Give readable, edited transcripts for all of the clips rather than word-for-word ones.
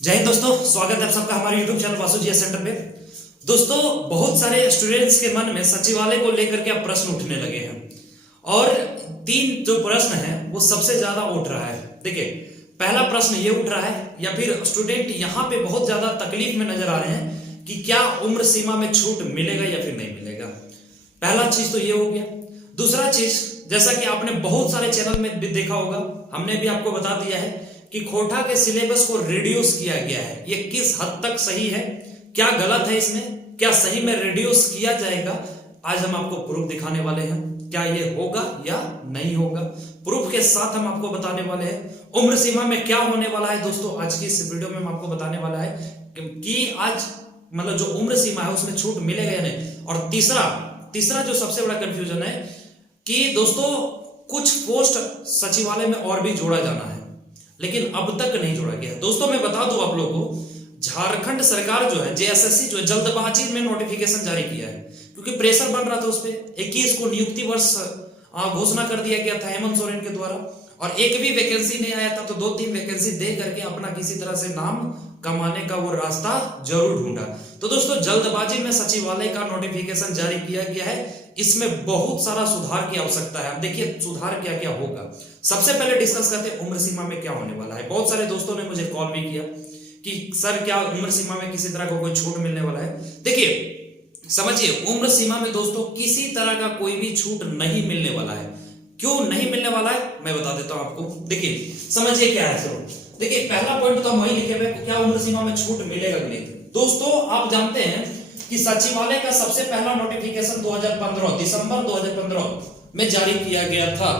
जय हिंद दोस्तों, स्वागत है आप सबका हमारे YouTube चैनल वासु जी सेंटर पे। दोस्तों, बहुत सारे स्टूडेंट्स के मन में सचिवालय को लेकर के अब प्रश्न उठने लगे हैं और तीन जो प्रश्न हैं वो सबसे ज्यादा उठ रहा है। देखिए, पहला प्रश्न ये उठ रहा है या फिर स्टूडेंट यहाँ पे बहुत ज्यादा तकलीफ में नजर आ रहे हैं कि क्या उम्र सीमा में छूट मिलेगा या फिर नहीं मिलेगा। पहला चीज तो ये हो गया। दूसरा चीज, जैसा कि आपने बहुत सारे चैनल में भी देखा होगा, हमने भी आपको बता दिया है कि खोटा के सिलेबस को रिड्यूस किया गया है। ये किस हद तक सही है, क्या गलत है इसमें, क्या सही में रिड्यूस किया जाएगा, आज हम आपको प्रूफ दिखाने वाले हैं। क्या ये होगा या नहीं होगा, प्रूफ के साथ हम आपको बताने वाले हैं। उम्र सीमा में क्या होने वाला है दोस्तों, आज की इस वीडियो में हम आपको बताने वाला है कि आज मतलब जो उम्र सीमा है उसमें छूट मिलेगा या नहीं। और तीसरा जो सबसे बड़ा कंफ्यूजन है कि दोस्तों कुछ पोस्ट सचिवालय में और भी जोड़ा जाना है, लेकिन अब तक नहीं जोड़ा गया। दोस्तों मैं बता दूं आप लोगों को, झारखंड सरकार जो है जेएसएससी जो है जल्दबाजी में नोटिफिकेशन जारी किया है, क्योंकि प्रेशर बन रहा था उस पर। 21 को नियुक्ति वर्ष घोषणा कर दिया गया था हेमंत सोरेन के द्वारा, और एक भी वैकेंसी नहीं आया था, तो 2-3 वैकेंसी दे करके अपना किसी तरह से नाम कमाने का वो रास्ता जरूर ढूंढा। तो दोस्तों जल्दबाजी में सचिवालय का नोटिफिकेशन जारी किया गया है, इसमें बहुत सारा सुधार की आवश्यकता है। अब देखिए सुधार क्या क्या होगा। सबसे पहले डिस्कस करते हैं उम्र सीमा में क्या होने वाला है। बहुत सारे दोस्तों ने मुझे कॉल भी किया कि सर क्या उम्र सीमा में किसी तरह का कोई छूट मिलने वाला है। देखिए समझिए, उम्र सीमा में दोस्तों किसी तरह का कोई भी छूट नहीं मिलने वाला है। क्यों नहीं मिलने वाला है मैं बता देता हूं आपको। देखिए समझिए क्या है सर। देखिए पहला पॉइंट तो हम वही लिखे हुए, क्या उम्र सीमा में छूट मिलेगा कि नहीं। दोस्तों आप जानते हैं कि सचिवालय का सबसे पहला नोटिफिकेशन 2015 दिसंबर 2015 में जारी किया गया था।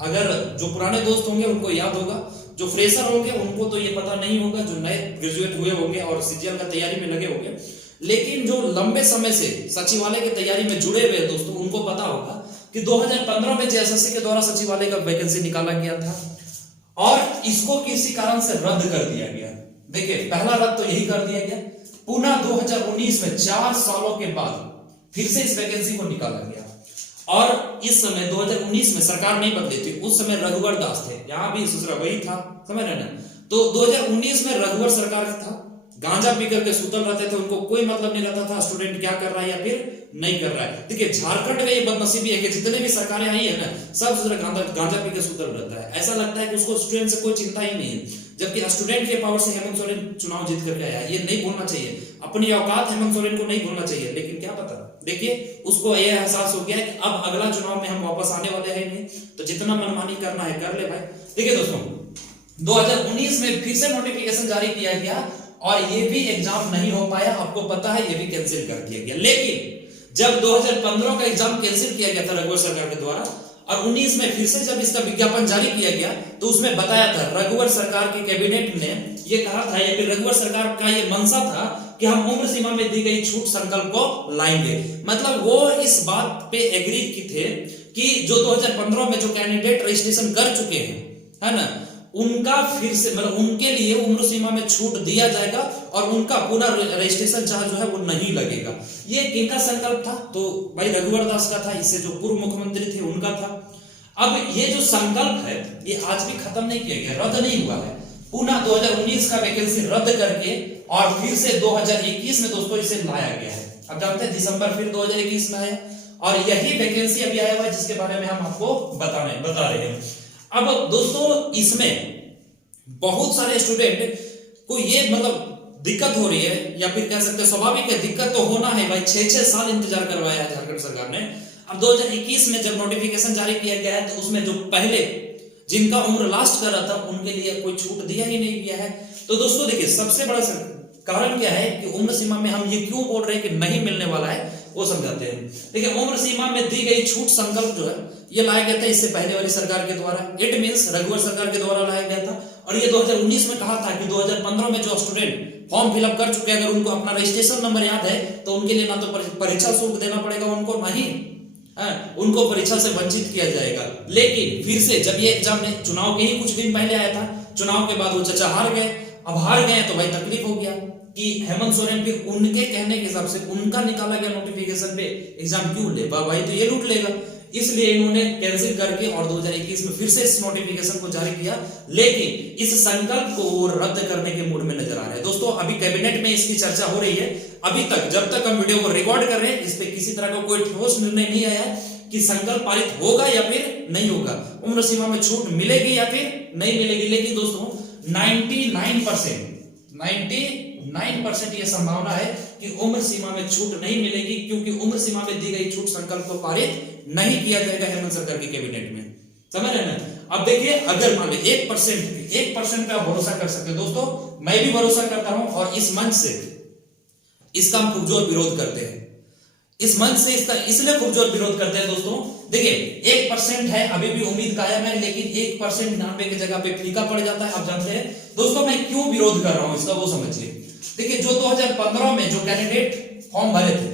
अगर जो पुराने दोस्त होंगे उनको याद होगा, जो फ्रेशर होंगे उनको तो ये पता नहीं होगा, जो नए ग्रेजुएट हुए होंगे और सीजीएल का तैयारी में लगे होंगे, लेकिन जो लंबे समय से सचिवालय की तैयारी में जुड़े हुए दोस्तों उनको पता होगा कि 2015 में जेएसएससी के द्वारा सचिवालय का वैकेंसी निकाला गया था और इसको किसी कारण से रद्द कर दिया गया। देखिए पहला रद्द तो यही कर दिया गया, पुनः 2019 में 4 सालों के बाद फिर से इस वैकेंसी को निकाला गया। और इस समय 2019 में सरकार नहीं बदली थी, उस समय रघुवर दास थे, यहां भी सुसरा वही था, समझ रहे ना। तो 2019 में रघुवर सरकार था, गांजा पी करके सुतल रहते थे, उनको कोई मतलब नहीं रहता था स्टूडेंट क्या कर रहा है या फिर नहीं कर रहा है। देखिए झारखंड में ये बदनसीबी है कि जितने भी सरकारें आई है ना, सब गांजा पी के सुतल रहता है। ऐसा लगता है कि उसको स्टूडेंट से कोई चिंता ही नहीं है, जबकि स्टूडेंट के पावर से हेमंत सोरेन चुनाव जीत करके आया। ये नहीं भूलना चाहिए, अपनी औकात हेमंत सोरेन को नहीं भूलना चाहिए। लेकिन क्या पता, देखिए उसको यह एहसास हो गया है कि अब अगला चुनाव में हम वापस आने वाले हैं नहीं, तो जितना मनमानी करना है कर ले भाई। देखिए दोस्तों 2019 में फिर से नोटिफिकेशन जारी किया गया और ये भी एग्जाम नहीं हो पाया, आपको पता है, ये भी कैंसिल कर दिया गया। लेकिन जब 2015 का एग्जाम कैंसिल किया गया था रघुवर सरकार के द्वारा और 19 में फिर से जब इसका विज्ञापन जारी किया गया, तो उसमें बताया था रघुवर सरकार की कैबिनेट ने ये कहा था, या फिर रघुवर सरकार का ये मंशा था कि हम उम्र सीमा में दी गई छूट संकल्प को लाएंगे। मतलब वो इस बात पे एग्री की थे कि जो 2015 में जो कैंडिडेट रजिस्ट्रेशन कर चुके हैं, है ना, उनका फिर से मतलब उनके लिए उम्र सीमा में छूट दिया जाएगा और उनका पूरा रजिस्ट्रेशन चार्ज जो है वो नहीं लगेगा। ये किनका संकल्प था, तो भाई रघुवर दास का था, इससे जो पूर्व मुख्यमंत्री थे उनका था। अब ये जो संकल्प है ये आज भी खत्म नहीं किया गया, रद्द नहीं हुआ है। पुनः 2019 का वैकेंसी रद्द करके और फिर से 2021 में दोस्तों इसे लाया गया है। अब जानते हैं दिसंबर फिर 2021 में आया और यही वैकेंसी अभी आया हुआ है जिसके बारे में हम आपको बता रहे हैं। अब दोस्तों इसमें बहुत सारे स्टूडेंट को ये मतलब दिक्कत हो रही है, या फिर कह सकते हैं स्वाभाविक है, दिक्कत तो होना है भाई। 6-6 साल इंतजार करवाया है झारखंड सरकार ने। अब 2021 में जब नोटिफिकेशन जारी किया गया है तो उसमें जो पहले जिनका उम्र लास्ट कर रहा था उनके लिए कोई छूट दिया ही नहीं गया है। तो दोस्तों देखिए सबसे बड़ा कारण क्या है कि उम्र सीमा में हम ये क्यों बोल रहे हैं कि नहीं मिलने वाला है, वो समझाते हैं। देखिए उम्र सीमा में दी गई छूट संकल्प जो है ये लाया गया था इससे पहले वाली सरकार के द्वारा, इट मींस रघुवर सरकार के द्वारा लाया गया था। और ये 2019 में कहा था कि 2015 में जो स्टूडेंट फॉर्म फिलअप कर चुके हैं, अगर उनको अपना रजिस्ट्रेशन नंबर याद है तो उनके लिए ना तो परीक्षा शुल्क देना पड़ेगा उनको, नहीं उनको परीक्षा से वंचित किया जाएगा। लेकिन फिर से जब ये एग्जाम ने चुनाव के ही कुछ दिन पहले आया था, चुनाव के बाद वो चचा हार गए। अब हार गए तो भाई तकलीफ हो गया कि हेमंत सोरेन फिर उनके कहने के हिसाब से उनका निकाला गया नोटिफिकेशन पे एग्जाम क्यों ले, भाई तो ये लूट लेगा। इसलिए इन्होंने कैंसिल करके और 2021 में फिर से इस नोटिफिकेशन को जारी किया, लेकिन इस संकल्प को वो रद्द करने के मूड में नजर आ रहे हैं। दोस्तों अभी कैबिनेट में इसकी चर्चा हो रही है। अभी तक जब तक हम वीडियो को रिकॉर्ड कर रहे हैं इस पे किसी तरह का कोई ठोस निर्णय नहीं आया है कि संकल्प पारित होगा या फिर नहीं होगा, उम्र सीमा में छूट मिलेगी या फिर नहीं मिलेगी। लेकिन दोस्तों 99% यह संभावना है कि उम्र सीमा में छूट नहीं मिलेगी, क्योंकि उम्र सीमा में दी गई छूट संकल्प को पारित नहीं किया जाएगा हेमंत सरकार की कैबिनेट में। समझ रहे हैं ना। अब देखिए अगर मान लो 1% पे आप भरोसा कर सकते हो। दोस्तों मैं भी भरोसा करता हूं और इस मंच से इसका हम खूब जोर विरोध करते हैं। इस मंच से इसका इसलिए खूब जोर विरोध करते हैं दोस्तों, देखिए 1% है, अभी भी उम्मीद कायम है, लेकिन 1% 99 की जगह पे फीका पड़ जाता है। आप जानते हैं दोस्तों मैं क्यों विरोध कर रहा हूं इसका, वो समझिए। देखिए जो 2015 में जो कैंडिडेट फॉर्म भरे थे,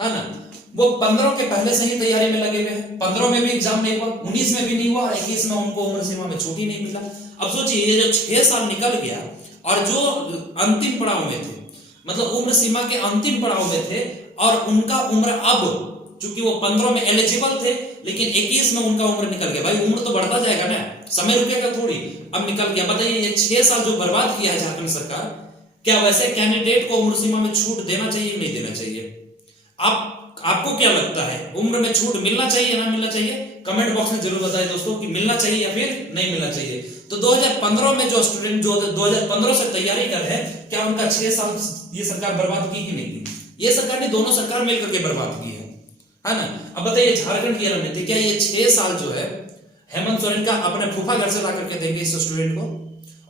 है ना, वो 15 के पहले से ही तैयारी में लगे हुए हैं। 15 में भी एग्जाम नहीं हुआ, 19 में भी नहीं हुआ और 21 में उनको उम्र सीमा में छूट ही नहीं मिला। अब सोचिए ये जो 6 साल निकल गया और जो अंतिम पड़ाव में थे, मतलब उम्र सीमा के अंतिम पड़ाव में थे, और उनका उम्र अब चूंकि वो 15 में एलिजिबल थे लेकिन 21 में उनका उम्र निकल गया। भाई उम्र तो बढ़ता जाएगा ना, समय रुकेगा थोड़ी, अब निकल गया। बताइए ये 6 साल जो बर्बाद किया है झारखंड सरकार, क्या वैसे कैंडिडेट को उम्र सीमा में छूट देना चाहिए नहीं देना चाहिए? आपको क्या लगता है, उम्र में छूट मिलना चाहिए ना मिलना चाहिए? कमेंट बॉक्स में जरूर बताएं दोस्तों कि मिलना चाहिए या फिर नहीं मिलना चाहिए। तो 2015 में जो स्टूडेंट जो 2015 से तैयारी कर रहे हैं, क्या उनका 6 साल ये सरकार बर्बाद की कि नहीं की? ये सरकार ने दोनों सरकार मिलकर के बर्बाद की है ना। अब बताइए झारखंड की रणनीति क्या, ये 6 साल जो है हेमंत सोरेन का अपने फूफा घर से ला करके देंगे इस स्टूडेंट को,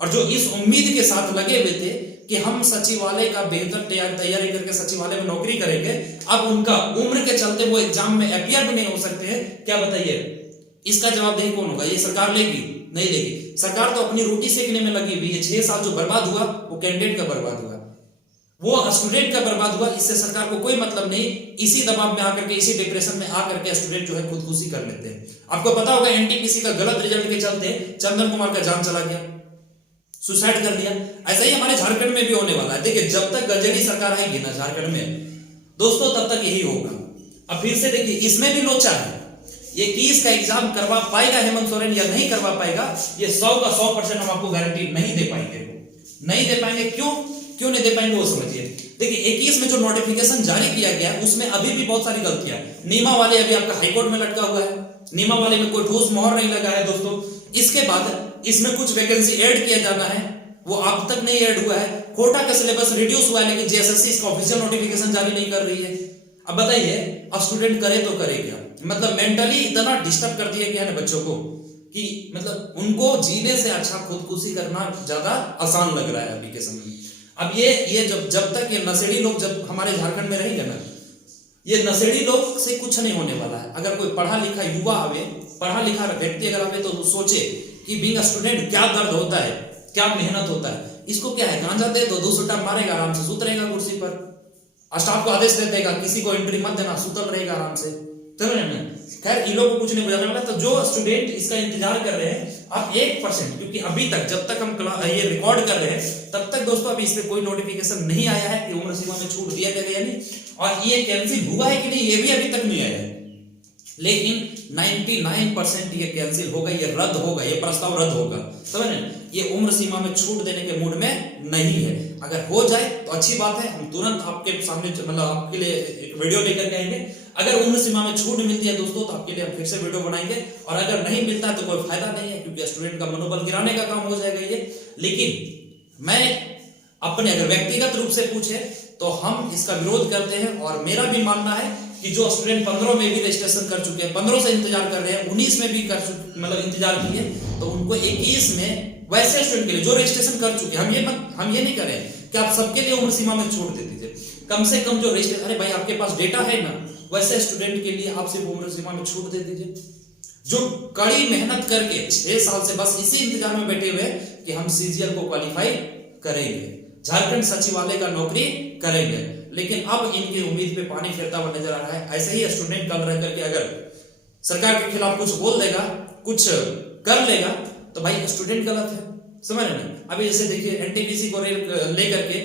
और जो इस उम्मीद के साथ लगे हुए थे कि हम सचिवालय का बेहतर तैयारी करके सचिवालय में नौकरी करेंगे, अब उनका उम्र के चलते वो एग्जाम में अपीयर भी नहीं हो सकते हैं। क्या बताइए इसका जवाबदेही कौन होगा? ये सरकार लेगी? नहीं लेगी। सरकार तो अपनी रोटी सेकने में लगी हुई है। 6 साल जो बर्बाद हुआ वो कैंडिडेट का बर्बाद हुआ, वो स्टूडेंट का बर्बाद हुआ। इससे सरकार को कोई मतलब नहीं। इसी दबाव में आकर के, इसी डिप्रेशन में आकर के स्टूडेंट जो है खुदकुशी कर लेते हैं। आपको पता होगा एनटीपीसी का गलत रिजल्ट के चलते चंदन कुमार का जान चला गया, सुसाइड कर लिया। ऐसा ही हमारे झारखंड में भी होने वाला है। देखिए जब तक गजनी सरकार आएगी ना झारखंड में दोस्तों, तब तक यही होगा। अब फिर से देखिए इसमें भी लोचा है, ये 21 का एग्जाम करवा पाएगा हेमंत सोरेन या नहीं करवा पाएगा, ये 100 का 100% हम आपको गारंटी नहीं दे पाएंगे। नहीं दे पाएंगे क्यों नहीं दे पाएंगे वो समझिए। देखिए 21 में जो नोटिफिकेशन जारी किया गया उसमें अभी भी बहुत सारी गलतियां हैं। नीमा वाले अभी आपका हाईकोर्ट में लटका हुआ है, नीमा वाले में कोई ठोस मोहर नहीं लगा है दोस्तों। इसके बाद इसमें कुछ वैकेंसी ऐड किया जाना है, वो अब तक नहीं ऐड हुआ है। कोटा का सिलेबस रिड्यूस हुआ है, लेकिन जेएसएससी इसका ऑफिशियल नोटिफिकेशन जारी नहीं कर रही है। अब बताइए अब स्टूडेंट करे तो करे क्या? मतलब मेंटली इतना डिस्टर्ब कर दिया गया है बच्चों को कि मतलब उनको जीने से अच्छा खुदकुशी करना ज्यादा आसान लग रहा है अभी के समय में। अब ये जब तक ये नशेड़ी लोग जब हमारे झारखंड में रहेंगे ना, ये नशेड़ी लोग से कुछ नहीं होने वाला है। अगर कोई पढ़ा लिखा युवा आवे, पढ़ा लिखा व्यक्ति अगर आवे, तो वो सोचे कि बीइंग अ स्टूडेंट क्या दर्द होता है, क्या मेहनत होता है। इसको क्या है, गांजा दे दो, 2 सुट्टा मारेगा, आराम से सुत रहेगा कुर्सी पर। स्टाफ को आदेश दे देगा किसी को एंट्री मत देना, सुतल रहेगा आराम से। खैर इन लोगों को कुछ नहीं बुझाने वाला। तो जो स्टूडेंट इसका इंतजार कर रहे हैं, आप 1%, क्योंकि अभी तक जब तक हम ये रिकॉर्ड कर रहे हैं तब तक दोस्तों अभी इस पे कोई नोटिफिकेशन नहीं आया है कि उम्र सीमा में छूट दिया गया या नहीं, और ये कैंसिल हुआ है कि नहीं ये भी अभी तक नहीं आया है। लेकिन 99% ये कैंसिल होगा, ये रद्द होगा, ये प्रस्ताव रद्द होगा। समझ रहे हैं? ये उम्र सीमा में छूट देने के मूड में नहीं है। अगर हो जाए तो अच्छी बात है, हम तुरंत आपके सामने मतलब आपके लिए एक वीडियो लेकर के आएंगे। अगर उम्र सीमा में छूट मिलती है दोस्तों तो आपके लिए हम फिर से वीडियो बनाएंगे, और अगर नहीं मिलता है तो कोई फायदा नहीं है, क्योंकि स्टूडेंट का मनोबल गिराने का काम हो जाएगा ये। लेकिन मैं अपने अगर व्यक्तिगत रूप से पूछे तो हम इसका विरोध करते हैं, और मेरा भी मानना है कि जो स्टूडेंट 15 में भी रजिस्ट्रेशन कर चुके हैं, 15 से इंतजार कर रहे हैं, 19 में भी मतलब इंतजार किए, तो उनको 21 में वैसे स्टूडेंट के लिए जो रजिस्ट्रेशन कर चुके हैं, हम ये नहीं करें कि आप सबके लिए उम्र सीमा में छूट दे दीजिए। कम से कम जो रजिस्ट्रेशन, अरे भाई आपके पास डेटा है ना, वैसे स्टूडेंट के लिए आप सिर्फ उम्र सीमा में छूट दे दीजिए, जो कड़ी मेहनत करके 6 साल से बस इसी इंतजार में बैठे हुए कि हम सीजीएल को क्वालिफाई करेंगे, झारखंड सचिवालय का नौकरी करेंगे। लेकिन अब इनकी उम्मीद पे पानी फिरता हुआ नजर आ रहा है। ऐसे ही स्टूडेंट कल रह करके अगर सरकार के खिलाफ कुछ बोल देगा, कुछ कर लेगा, तो भाई स्टूडेंट गलत है। समझ रहे ना? अभी जैसे देखिए एनटीपीसी को लेकर के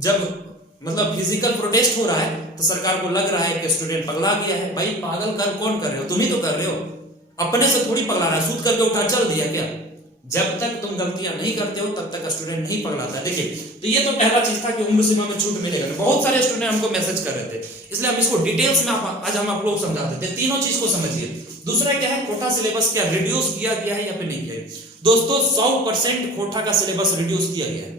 जब मतलब फिजिकल प्रोटेस्ट हो रहा है तो सरकार को लग रहा है कि स्टूडेंट पगला गया है। भाई पागल कर कौन कर रहे हो, तुम ही तो कर रहे हो, अपने से थोड़ी पगला रहा है। सूद करके उठा चल दिया क्या? जब तक तुम गलतियां नहीं करते हो तब तक स्टूडेंट नहीं पगलाता। देखिए, तो ये तो पहला चीज था कि उम्र सीमा में छूट मिलेगा। बहुत सारे स्टूडेंट हमको मैसेज कर रहे थे, इसलिए हम इसको डिटेल्स में आज हम आप लोग समझा देते हैं। तीनों चीज को समझिए। दूसरा क्या है, कोटा सिलेबस क्या रिड्यूस किया गया है या फिर नहीं किया है? दोस्तों 100% कोटा का सिलेबस रिड्यूस किया गया है।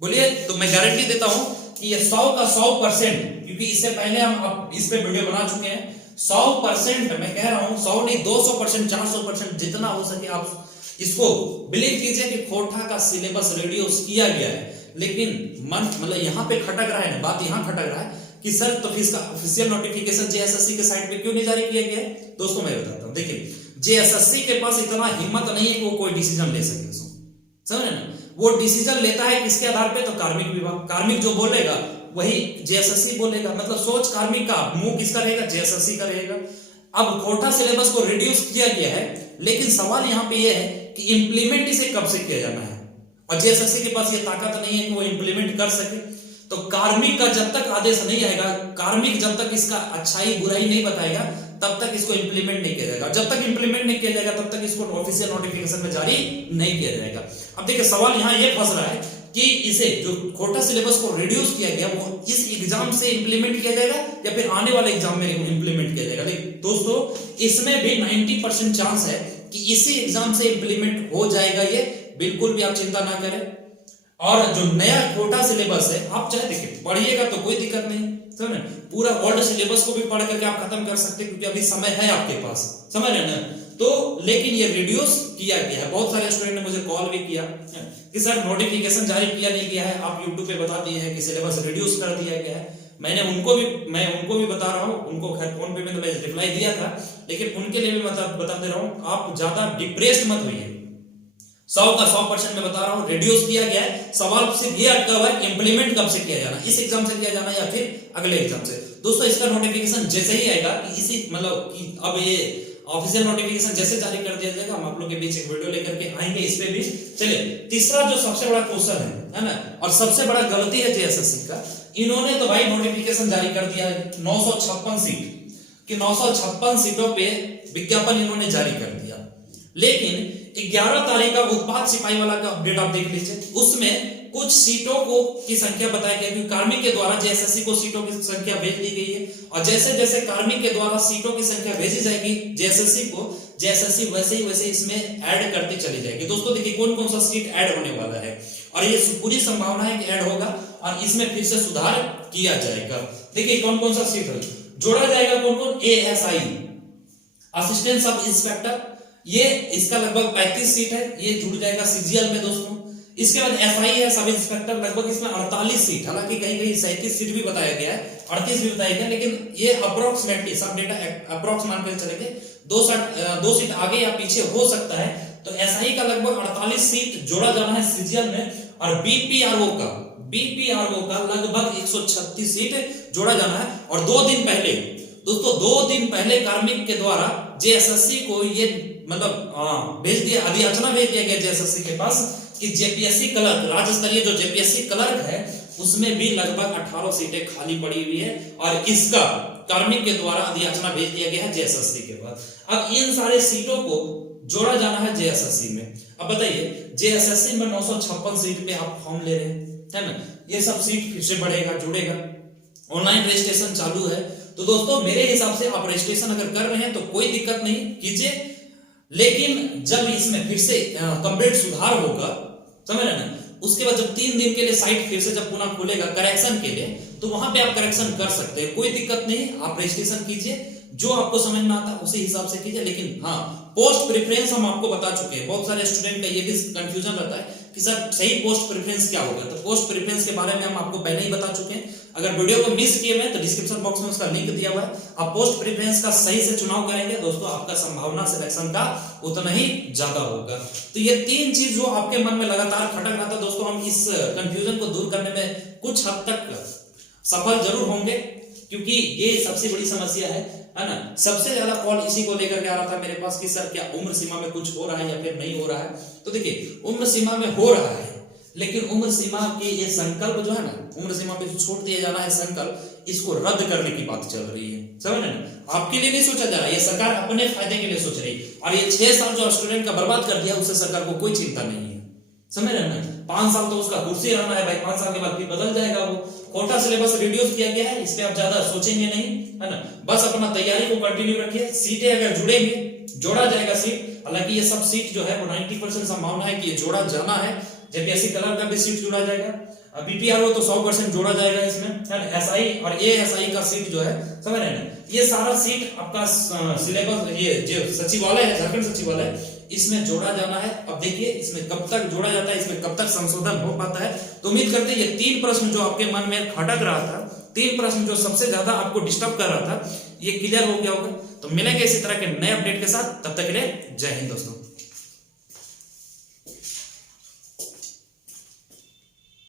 बोलिए, तो मैं गारंटी देता हूं कि ये 100 का 100%, क्योंकि इससे पहले हम इस पे वीडियो बना चुके हैं। 100% मैं कह रहा हूं, 100 नहीं 200%, 400% जितना हो सके आप इसको बिलीव कीजिए कि कोटा का सिलेबस रिड्यूस किया गया है। लेकिन मन मतलब यहां पे खटक रहा है ना, बात यहां खटक रहा है कि सर तो फिर इसका ऑफिशियल नोटिफिकेशन जेएसएससी के साइट पे क्यों नहीं जारी किया गया है? दोस्तों मैं बताता हूं, देखिए जेएसएससी के पास इतना हिम्मत नहीं है कि वो कोई डिसीजन ले सके। समझ रहे ना? वो डिसीजन लेता है किसके आधार पे? तो कार्मिक विभाग, कार्मिक जो बोलेगा वही जेएसएससी बोलेगा। मतलब सोच कार्मिक का, मुंह किसका रहेगा? जेएसएससी का रहेगा। अब कोटा सिलेबस को रिड्यूस किया गया है, लेकिन सवाल यहां पे ये है कि इंप्लीमेंट इसे कब से किया जाना है, और जेएसएससी के पास ये ताकत नहीं है कि वो इंप्लीमेंट कर सके। तो कार्मिक का जब तक आदेश नहीं आएगा, कार्मिक जब तक इसका अच्छाई बुराई नहीं बताएगा, तब तक इसको इंप्लीमेंट नहीं किया जाएगा। जब तक इंप्लीमेंट नहीं किया जाएगा तब तक इसको ऑफिशियल नोटिफिकेशन में जारी नहीं किया जाएगा। अब देखिए, सवाल यहां ये फंस रहा है कि इसे जो कोटा सिलेबस को रिड्यूस किया गया वो इस एग्जाम से इंप्लीमेंट किया जाएगा या फिर आने वाले एग्जाम में इंप्लीमेंट किया जाएगा। लेकिन दोस्तों इसमें भी 90% चांस है कि इसी एग्जाम से इंप्लीमेंट हो जाएगा। ये बिल्कुल भी आप चिंता ना करें। और जो नया कोटा सिलेबस है, आप चाहे देखिए पढ़िएगा तो कोई दिक्कत नहीं, समझ रहे? पूरा ओल्ड सिलेबस को भी पढ़ करके आप खत्म कर सकते हैं, क्योंकि अभी समय है आपके पास, समझ रहे ना? तो लेकिन ये रिड्यूस किया गया है। बहुत सारे स्टूडेंट ने मुझे कॉल भी किया कि सर नोटिफिकेशन जारी किया नहीं गया है, आप यूट्यूब पे बता दिए हैं कि सिलेबस रिड्यूस कर दिया गया है। मैं उनको भी बता रहा हूँ, उनको खैर फोन पे में तो मैं रिप्लाई दिया था, लेकिन उनके लिए भी मतलब बता दे रहा हूँ, आप ज्यादा डिप्रेस्ड मत होइए। 100 का 100% मैं बता रहा हूं रिड्यूस किया गया है। सवाल सिर्फ ये अटका हुआ है इंप्लीमेंट कब से किया जाना, इस एग्जाम से किया जाना या फिर अगले एग्जाम से। दोस्तों इसका नोटिफिकेशन जैसे ही आएगा कि इसी मतलब कि अब ये ऑफिशियल नोटिफिकेशन जैसे जारी कर दिया जाएगा, हम आप लोग के बीच एक वीडियो लेकर के आएंगे इस पे भी। चलिए, तीसरा जो सबसे बड़ा क्वेश्चन है ना, और सबसे बड़ा गलती है जेएसएससी का, इन्होंने तो भाई नोटिफिकेशन जारी कर दिया है 956 सीट कि 956 सीटों पे विज्ञापन इन्होंने जारी कर दिया। लेकिन 11 तारीख का उत्पाद सिपाही वाला का अपडेट आप देख लीजिए, उसमें कुछ सीटों को की संख्या बताया गया कि कार्मिक के द्वारा जेएसएससी को सीटों की संख्या भेज दी गई है, और जैसे जैसे कार्मिक के द्वारा सीटों की संख्या भेजी जाएगी जेएसएससी को, जेएसएससी वैसे ही इसमें ऐड करती चली जाएगी। दोस्तों देखिए कौन कौन सा सीट ऐड होने वाला है, और ये पूरी संभावना है कि ऐड होगा और इसमें फिर से सुधार किया जाएगा। देखिए कौन कौन सा सीट है जोड़ा जाएगा, कौन कौन? एएसआई असिस्टेंट सब इंस्पेक्टर, ये इसका लगभग 35 सीट है, ये जुड़ जाएगा सीजीएल में दोस्तों। इसके बाद एसआई है सब इंस्पेक्टर, लगभग इसमें 48 सीट, हालांकि कहीं कहीं 37 सीट भी बताया गया है, 38 भी बताया गया, लेकिन ये अप्रोक्सीमेटली सब डेटा अप्रोक्स मान कर चलेंगे, 2 सीट आगे या पीछे हो सकता है। तो एसआई का लगभग 48 सीट जोड़ा जाना है सीजीएल में, और बीपीआरओ का लगभग 136 सीट जोड़ा जाना है। और 2 दिन पहले दोस्तों, 2 दिन पहले कार्मिक के द्वारा जेएसएससी को ये मतलब भेज दिया, अधियाचना भेज दिया गया जेएसएससी के पास कि जेपीएससी क्लर्क, राज्य स्तरीय जो जेपीएससी क्लर्क है उसमें भी लगभग 18 सीटें खाली पड़ी हुई है, और इसका कार्मिक के द्वारा अधियाचना भेज दिया गया है जेएसएससी के पास। अब इन सारे सीटों को जोड़ा जाना है जेएसएससी में। अब बताइए जेएसएससी में 956 सीट पे आप फॉर्म ले रहे हैं, है ना? ये सब सीट फिर से बढ़ेगा, जुड़ेगा, ऑनलाइन रजिस्ट्रेशन चालू है। तो दोस्तों मेरे हिसाब से आप रजिस्ट्रेशन अगर कर रहे हैं तो कोई दिक्कत नहीं, कीजिए। लेकिन जब इसमें फिर से कंप्लीट सुधार होगा, समझ रहे ना, उसके बाद जब 3 दिन के लिए साइट फिर से जब पुनः खुलेगा करेक्शन के लिए, तो वहां पे आप करेक्शन कर सकते हैं, कोई दिक्कत नहीं। आप रजिस्ट्रेशन कीजिए, जो आपको समझ में आता है उसी हिसाब से कीजिए। लेकिन हाँ, पोस्ट प्रेफरेंस हम आपको बता चुके हैं। बहुत सारे स्टूडेंट का ये भी कंफ्यूजन रहता है कि सर सही पोस्ट प्रेफरेंस क्या होगा, तो पोस्ट प्रेफरेंस के बारे में हम आपको पहले ही बता चुके हैं। अगर वीडियो को मिस किए हैं तो डिस्क्रिप्शन बॉक्स में उसका लिंक दिया हुआ है। आप पोस्ट प्रेफरेंस का सही से चुनाव करेंगे दोस्तों, आपका संभावना सिलेक्शन का उतना ही ज्यादा होगा। तो ये 3 चीज जो आपके मन में लगातार खटक रहा था दोस्तों, हम इस कंफ्यूजन को दूर करने में कुछ हद तक सफल जरूर होंगे, क्योंकि ये सबसे बड़ी समस्या है ना। सबसे ज्यादा कॉल इसी को लेकर के आ रहा था मेरे पास कि सर क्या उम्र सीमा में कुछ हो रहा है या फिर नहीं हो रहा है। तो देखिए उम्र सीमा में हो रहा है, लेकिन उम्र सीमा के ये संकल्प जो है ना, उम्र सीमा पे छोड़ दिया जाना है संकल्प, इसको रद्द करने की बात चल रही है, समझ रहे ना? आपके लिए नहीं सोचा जा रहा, ये सरकार अपने फायदे के लिए सोच रही है। और ये 6 साल जो स्टूडेंट का बर्बाद कर दिया, उससे सरकार को कोई चिंता नहीं है, समझ रहे ना? 5 साल तो उसका कुर्सी रहना है भाई, 5 साल के बाद फिर बदल जाएगा वो। कोटा सिलेबस रिड्यूस किया गया है, इस पे आप ज्यादा सोचेंगे नहीं, है ना? बस अपना तैयारी को कंटिन्यू रखिए। सीटें अगर जुड़ेंगे, जोड़ा जाएगा सीट, हालांकि ये सब सीट जो है वो 90% संभावना है कि ये जोड़ा जाना है। जेपीएससी कलर का भी सीट जोड़ा जाएगा, बीपीआरओ तो 100% जोड़ा जाएगा इसमें, है ना? एसआई और एएसआई का सीट जो है, समझ रहे हैं ना? ये सारा सीट आपका सिलेबस, ये जो सचिवालय है, झारखंड सचिवालय, इसमें जोड़ा जाना है। अब देखिए इसमें कब तक जोड़ा जाता है, इसमें कब तक संशोधन हो पाता है। तो उम्मीद करते हैं ये 3 प्रश्न जो आपके मन में खटक रहा था, 3 प्रश्न जो सबसे ज्यादा आपको डिस्टर्ब कर रहा था, ये क्लियर हो गया होगा। तो मिलेंगे इसी तरह के नए अपडेट के साथ, तब तक के लिए जय हिंद दोस्तों।